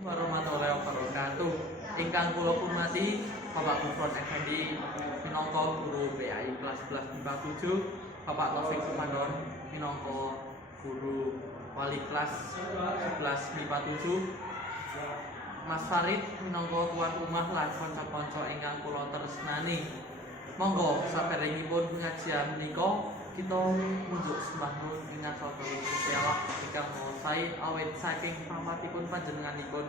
Warahmatullahi wabarakatuh. Ingkang kula hormati Bapak Gufron Effendi minangka guru PAI kelas 11 IPA 7, Bapak Taufik Sumandon minangka guru wali kelas 11 IPA 7, Mas Farid minangka tuan rumah lan kanca-kanca ingkang kula tresnani. Monggo saperengipun pengajian menika kita munjuk sembah nuwun ing ngarsa Gusti Allah ingkang Maha Sae awit saking rahmatipun panjenenganipun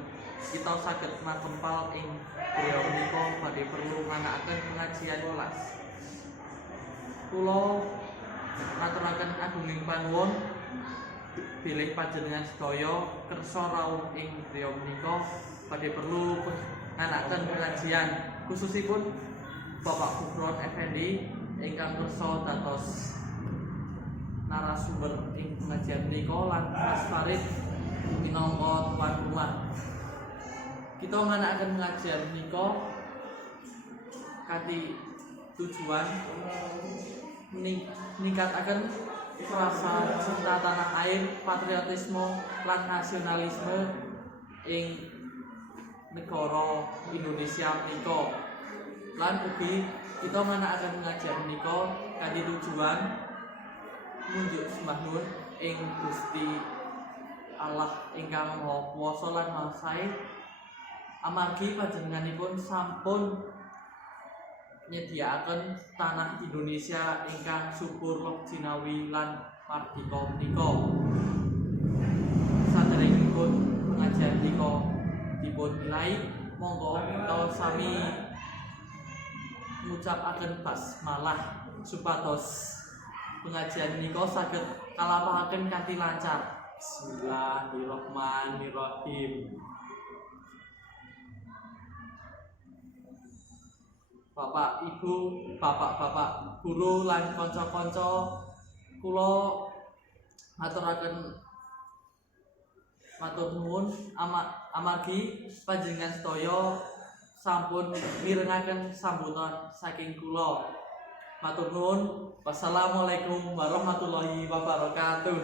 kita saged makempal ing griya menika badhe perlu nganakaken pengajian kelas. Kula ngaturaken agunging panuwun bilih panjenengan sedaya kersa rawuh ing griya menika badhe perlu nganakaken pengajian khususipun Bapak Gufron Effendi ingkang kersa dados narasumber ing pengajian menika lan Mas Farid minangka tuan rumah. Kita nganakaken pengajian menika kanthi tujuan ningkataken rasa cinta tanah air, patriotisme lan nasionalisme ing negara Indonesia menika. Lan ugi kita nganakaken pengajian menika kanthi tujuan munjuk sembah nuwun ing Gusti Allah ingkang Maha Kuwasa lan Maha Sae amargi panjenenganipun sampun nyediakaken tanah Indonesia ingkang subur loh jinawi lan mardika menika. Saderengipun pengajian menika dipun milai, monggo kita sami ngucapaken basmalah supados pengajian menika saged kalampahaken kanthi lancar. Bismillahirrahmanirrahim. Bapak, Ibu, bapak-bapak guru lan kanca-kanca kula matur nuwun amargi panjenengan sedaya sampun mirengaken sambutan saking kula. Matur nuwun. Wassalamualaikum warahmatullahi wabarakatuh.